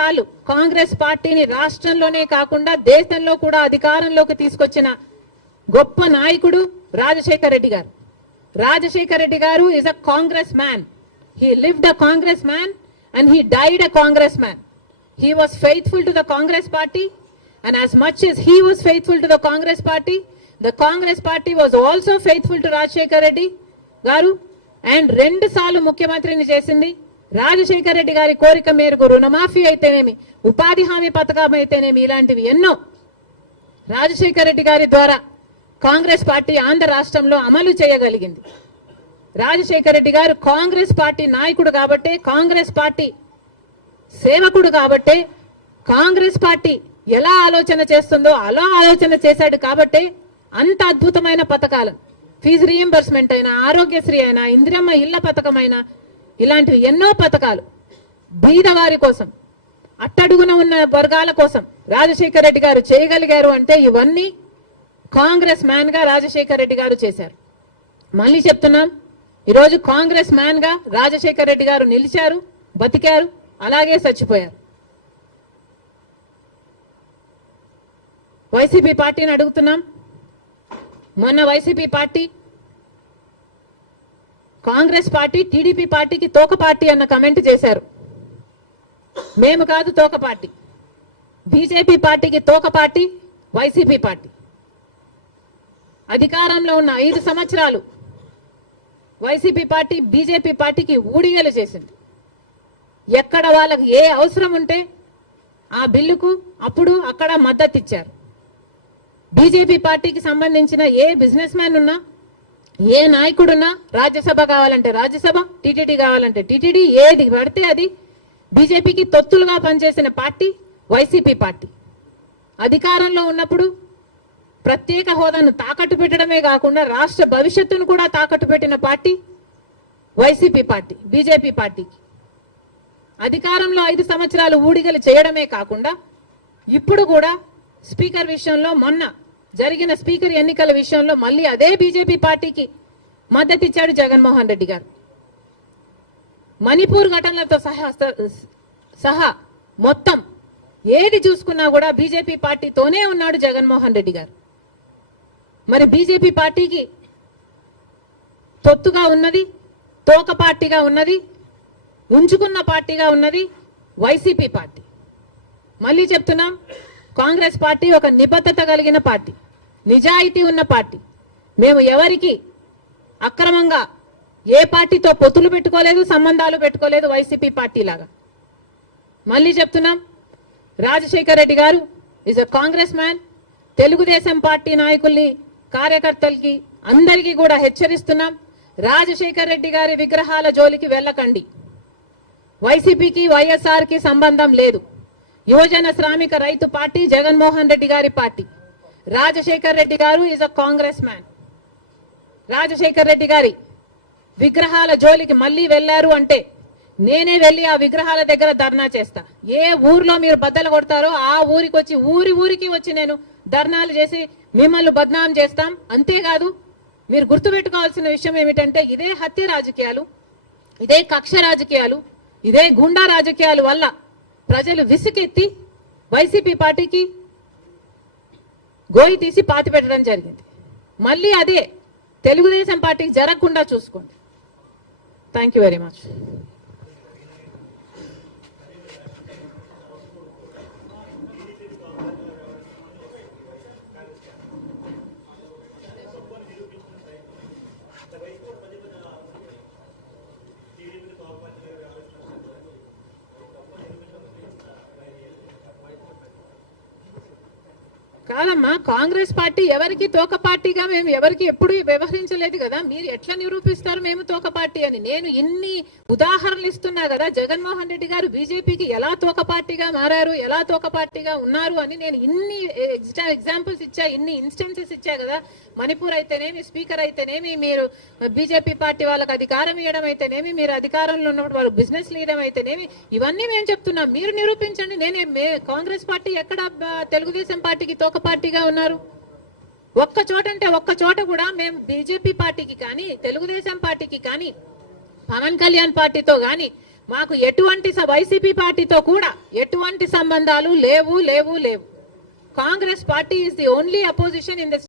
సార్లు కాంగ్రెస్ పార్టీని రాష్ట్రంలోనే కాకుండా దేశంలో కూడా అధికారంలోకి తీసుకొచ్చిన గొప్ప నాయకుడు రాజశేఖర్ రెడ్డి గారు. Rajasekhar Reddy garu is a Congress man he lived a Congress man and he died a Congress man he was faithful to the Congress party and as much as he was faithful to the Congress party the Congress party was also faithful to Rajasekhar Reddy garu. And రెండు సార్లు ముఖ్యమంత్రిని చేసింది రాజశేఖర్ రెడ్డి గారి కోరిక మేరకు రుణమాఫీ అయితేనేమి ఉపాధి హామీ పథకం అయితేనేమి ఇలాంటివి ఎన్నో రాజశేఖర్ రెడ్డి గారి ద్వారా కాంగ్రెస్ పార్టీ ఆంధ్ర రాష్ట్రంలో అమలు చేయగలిగింది. రాజశేఖర్ రెడ్డి గారు కాంగ్రెస్ పార్టీ నాయకుడు కాబట్టే కాంగ్రెస్ పార్టీ సేవకుడు కాబట్టే కాంగ్రెస్ పార్టీ ఎలా ఆలోచన చేస్తుందో అలా ఆలోచన చేశాడు కాబట్టే అంత అద్భుతమైన పథకాలు. ఫీజు రీఎంబర్స్మెంట్ అయినా ఆరోగ్యశ్రీ అయినా ఇందిరమ్మ ఇళ్ళ పథకం అయినా ఇలాంటివి ఎన్నో పథకాలు. బీదవారి కోసం అట్టడుగున ఉన్న వర్గాల కోసం రాజశేఖర రెడ్డి గారు చేయగలిగారు అంటే ఇవన్నీ కాంగ్రెస్ మ్యాన్గా రాజశేఖర రెడ్డి గారు చేశారు. మళ్ళీ చెప్తున్నాం ఈరోజు కాంగ్రెస్ మ్యాన్గా రాజశేఖర రెడ్డి గారు నిలిచారు బతికారు అలాగే చచ్చిపోయారు. వైసీపీ పార్టీని అడుగుతున్నాం. మొన్న YCP party Congress party TDP పార్టీకి తోక పార్టీ అన్న కమెంట్ చేశారు. మేము కాదు తోక పార్టీ. బీజేపీ పార్టీకి తోక పార్టీ వైసీపీ పార్టీ. అధికారంలో ఉన్న ఐదు సంవత్సరాలు వైసీపీ పార్టీ బీజేపీ పార్టీకి ఊడిగలు చేసింది. ఎక్కడ వాళ్ళకి ఏ అవసరం ఉంటే ఆ బిల్లుకు అప్పుడు అక్కడ మద్దతు ఇచ్చారు బీజేపీ పార్టీకి సంబంధించిన ఏ బిజినెస్ మ్యాన్ ఉన్నా ఏ నాయకుడున్నా రాజ్యసభ కావాలంటే రాజ్యసభ టీటీడీ కావాలంటే టీటీడీ ఏది పడితే అది. బీజేపీకి తొత్తులుగా పనిచేసిన పార్టీ వైసీపీ పార్టీ. అధికారంలో ఉన్నప్పుడు ప్రత్యేక హోదాను తాకట్టు పెట్టడమే కాకుండా రాష్ట్ర భవిష్యత్తును కూడా తాకట్టు పెట్టిన పార్టీ వైసీపీ పార్టీ బీజేపీ పార్టీకి. అధికారంలో ఐదు సంవత్సరాలు ఊడిగలు చేయడమే కాకుండా ఇప్పుడు కూడా స్పీకర్ విషయంలో మొన్న జరిగిన స్పీకర్ ఎన్నికల విషయంలో మళ్ళీ అదే బీజేపీ పార్టీకి మద్దతిచ్చాడు జగన్మోహన్ రెడ్డి గారు. మణిపూర్ ఘటనలతో సహా సహా మొత్తం ఏది చూసుకున్నా కూడా బీజేపీ పార్టీతోనే ఉన్నాడు జగన్మోహన్ రెడ్డి గారు. మరి బీజేపీ పార్టీకి తొత్తుగా ఉన్నది తోక పార్టీగా ఉన్నది ఉంచుకున్న పార్టీగా ఉన్నది వైసీపీ పార్టీ. మళ్ళీ చెప్తున్నాం కాంగ్రెస్ పార్టీ ఒక నిబద్ధత కలిగిన పార్టీ నిజాయితీ ఉన్న పార్టీ. మేము ఎవరికి అక్రమంగా ఏ పార్టీతో పొత్తులు పెట్టుకోలేదు సంబంధాలు పెట్టుకోలేదు వైసీపీ పార్టీ లాగా మళ్ళీ చెప్తున్నాం Rajasekhar Reddy garu is a Congress man Telugu Desam party నాయకుల్ని కార్యకర్తలకి అందరికీ కూడా హెచ్చరిస్తున్నాం. రాజశేఖర్ రెడ్డి గారి విగ్రహాల జోలికి వెళ్ళకండి. వైసీపీకి వైఎస్ఆర్కి సంబంధం లేదు. యువజన శ్రామిక రైతు పార్టీ జగన్మోహన్ రెడ్డి గారి party. Rajasekhar Reddy garu is a Congress man Rajasekhar Reddy గారి విగ్రహాల జోలికి మళ్ళీ వెళ్ళారు అంటే నేనే వెళ్ళి ఆ విగ్రహాల దగ్గర ధర్నా చేస్తా. ఏ ఊర్లో మీరు బద్దలు కొడతారో ఆ ఊరికి వచ్చి ఊరి ఊరికి వచ్చి నేను ధర్నాలు చేసి మిమ్మల్ని బద్నాం చేస్తాం. అంతేకాదు మీరు గుర్తుపెట్టుకోవాల్సిన విషయం ఏమిటంటే ఇదే హత్య రాజకీయాలు ఇదే కక్ష రాజకీయాలు ఇదే గుండా రాజకీయాలు వల్ల ప్రజలు విసుకెత్తి వైసీపీ పార్టీకి గోయి తీసి పాతి పెట్టడం జరిగింది. మళ్ళీ అదే తెలుగుదేశం పార్టీకి జరగకుండా చూసుకోండి. థ్యాంక్ యూ వెరీ మచ్ కాదమ్మా కాంగ్రెస్ పార్టీ ఎవరికి తోక పార్టీగా మేము ఎవరికి ఎప్పుడు వ్యవహరించలేదు కదా. మీరు ఎట్లా నిరూపిస్తారు మేము తోక పార్టీ అని? నేను ఇన్ని ఉదాహరణలు ఇస్తున్నా కదా జగన్మోహన్ రెడ్డి గారు బీజేపీకి ఎలా తోక పార్టీగా మారారు ఎలా తోక పార్టీగా ఉన్నారు అని నేను ఇన్ని ఎగ్జాంపుల్స్ ఇచ్చా ఇన్ని ఇన్స్టెన్సెస్ ఇచ్చా కదా. మణిపూర్ అయితేనేమి స్పీకర్ అయితేనేమి మీరు బీజేపీ పార్టీ వాళ్ళకి అధికారం ఇవ్వడం అయితేనేమి మీరు అధికారంలో ఉన్నప్పుడు వాళ్ళు బిజినెస్ లీడర్ అయితేనేమి ఇవన్నీ మేము చెప్తున్నాం. మీరు నిరూపించండి. నేనే కాంగ్రెస్ పార్టీ ఎక్కడ తెలుగుదేశం పార్టీకి తోక పార్టీగా ఉన్నారు. ఒక్క చోట అంటే ఒక్క చోట కూడా మేము బీజేపీ పార్టీకి కానీ తెలుగుదేశం పార్టీకి కానీ పవన్ కళ్యాణ్ పార్టీతో కానీ మాకు ఎటువంటి వైసీపీ పార్టీతో కూడా ఎటువంటి సంబంధాలు లేవు లేవు లేవు. Congress party is the only opposition in the